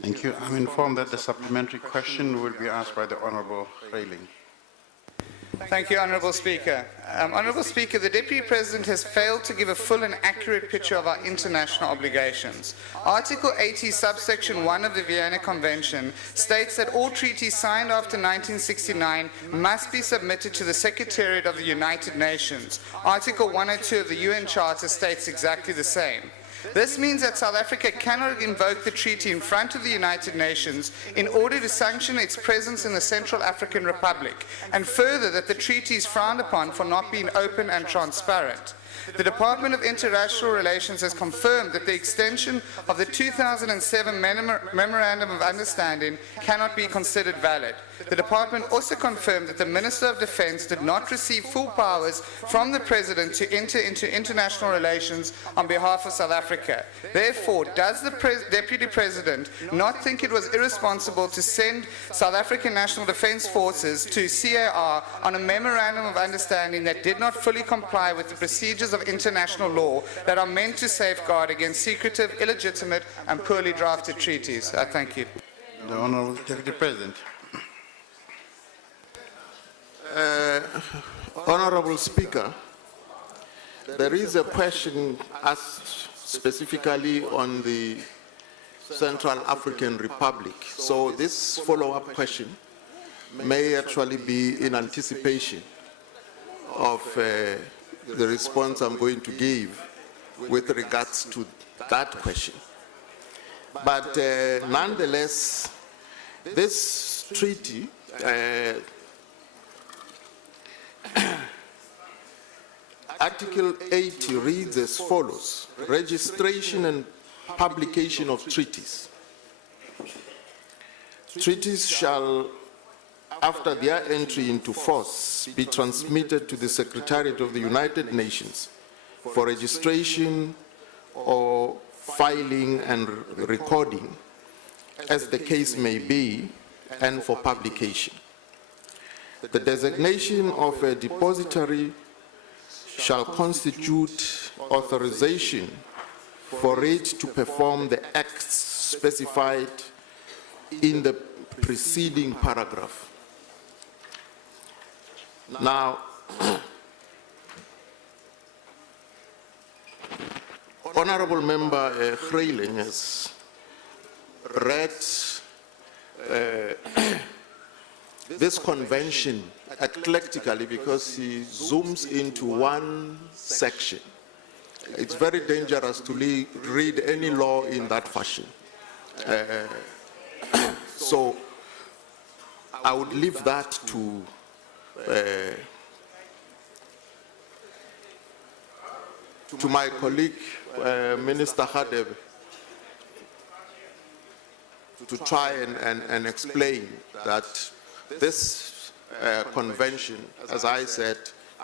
Thank you. I'm informed that the supplementary question will be asked by the Honourable Reiling. Thank you, Honourable Speaker. Honourable Speaker, the Deputy President has failed to give a full and accurate picture of our international obligations. Article 80, subsection 1 of the Vienna Convention states that all treaties signed after 1969 must be submitted to the Secretariat of the United Nations. Article 102 of the UN Charter states exactly the same. This means that South Africa cannot invoke the treaty in front of the United Nations in order to sanction its presence in the Central African Republic, and further that the treaty is frowned upon for not being open and transparent. The Department of International Relations has confirmed that the extension of the 2007 Memorandum of Understanding cannot be considered valid. The Department also confirmed that the Minister of Defence did not receive full powers from the President to enter into international relations on behalf of South Africa. Therefore, does the Deputy President not think it was irresponsible to send South African National Defence Forces to CAR on a Memorandum of Understanding that did not fully comply with the procedures of international law that are meant to safeguard against secretive, illegitimate and poorly drafted treaties? Thank you. The Honourable Deputy President. Honourable Speaker, there is a question asked specifically on the Central African Republic. So this follow-up question may actually be in anticipation of the response I'm going to give with regards to that question. But nonetheless, this treaty Article 80 reads as follows: registration and publication of treaties. Treaties shall, after their entry into force, be transmitted to the Secretariat of the United Nations for registration or filing and recording, as the case may be, and for publication. The designation of a depository shall constitute authorization for it to perform the acts specified in the preceding paragraph. Now, Honourable Member Reiling has read this convention eclectically because he zooms into one section. It's very dangerous to read any law in that fashion. So I would leave that to my colleague, Minister Hadebe, to try and explain that this convention, as I said,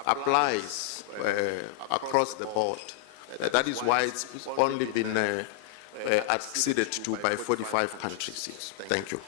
applies across the board. That is why it's only been acceded to by 45 countries. Thank you.